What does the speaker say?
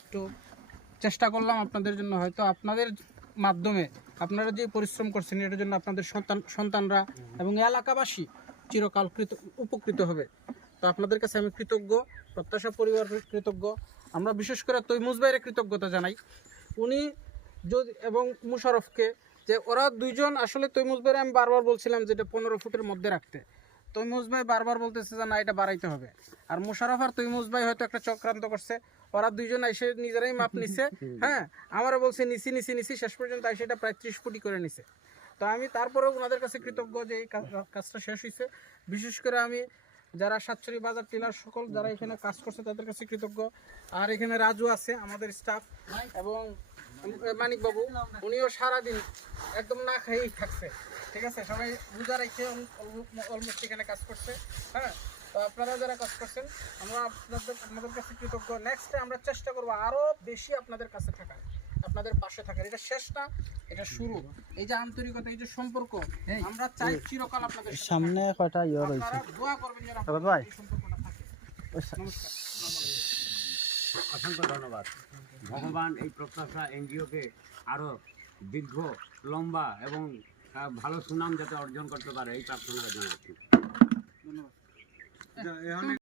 একটু চেষ্টা করলাম আপনাদের জন্য, হয়তো আপনাদের মাধ্যমে আপনারা যে পরিশ্রম করছেন এটার জন্য আপনাদের সন্তানরা এবং এলাকাবাসী চিরকাল উপকৃত হবে। তো আপনাদের কাছে আমি কৃতজ্ঞ, প্রত্যাশা পরিবার কৃতজ্ঞ। আমরা বিশেষ করে তৈমুজ ভাইয়ের কৃতজ্ঞতা জানাই, উনি যদি এবং মুশারফকে, যে ওরা দুইজন আসলে তৈমুজ ভাইয়ের আমি বারবার বলছিলাম যে এটা 15 ফুটের মধ্যে রাখতে, তৈমুজ ভাই বারবার বলতেছে যে না এটা বাড়াইতে হবে। আর মুশারফ আর তৈমুজ ভাই হয়তো একটা চক্রান্ত করছে, ওরা দুইজন এসে নিজেরাই মাপ নিছে। হ্যাঁ, আমারও বলছে নিছি, শেষ পর্যন্ত এসে এটা প্রায় 30 ফুটি করে নিছে। তো আমি তারপরেও ওনাদের কাছে কৃতজ্ঞ যে এই কাজটা শেষ হয়েছে। বিশেষ করে আমি যারা সাতছড়ি বাজার টিলার সকল যারা এখানে কাজ করছে তাদের কাছে কৃতজ্ঞ। আর এখানে রাজু আছে আমাদের স্টাফ, এবং মানিক বাবু, উনিও সারাদিন একদম না খেয়েই থাকছে। ঠিক আছে, সবাই রোজা রেখে অলমোস্ট এখানে কাজ করছে। হ্যাঁ, তো আপনারা যারা কাজ করছেন আমরা আপনাদের কাছে কৃতজ্ঞ। নেক্সটে আমরা চেষ্টা করবো আরও বেশি আপনাদের কাছে থাকার, আপনাদের পাশে থাকার। এটা শেষ না, এটা শুরু। এই যে আন্তরিকতা, এই যে সম্পর্ক, আমরা চাই চিরকাল আপনাদের সামনে কয়টা ইয়ে রয়েছে, দোয়া করবেন যেন ভাই এই সম্পর্কটা থাকে। নমস্কার। অসংখ্য ধন্যবাদ। ভগবান এই প্রত্যাশা এনজিওকে আরও দীর্ঘ, লম্বা এবং ভালো সুনাম যাতে অর্জন করতে পারে এই প্রার্থনা জানাচ্ছি। ধন্যবাদ।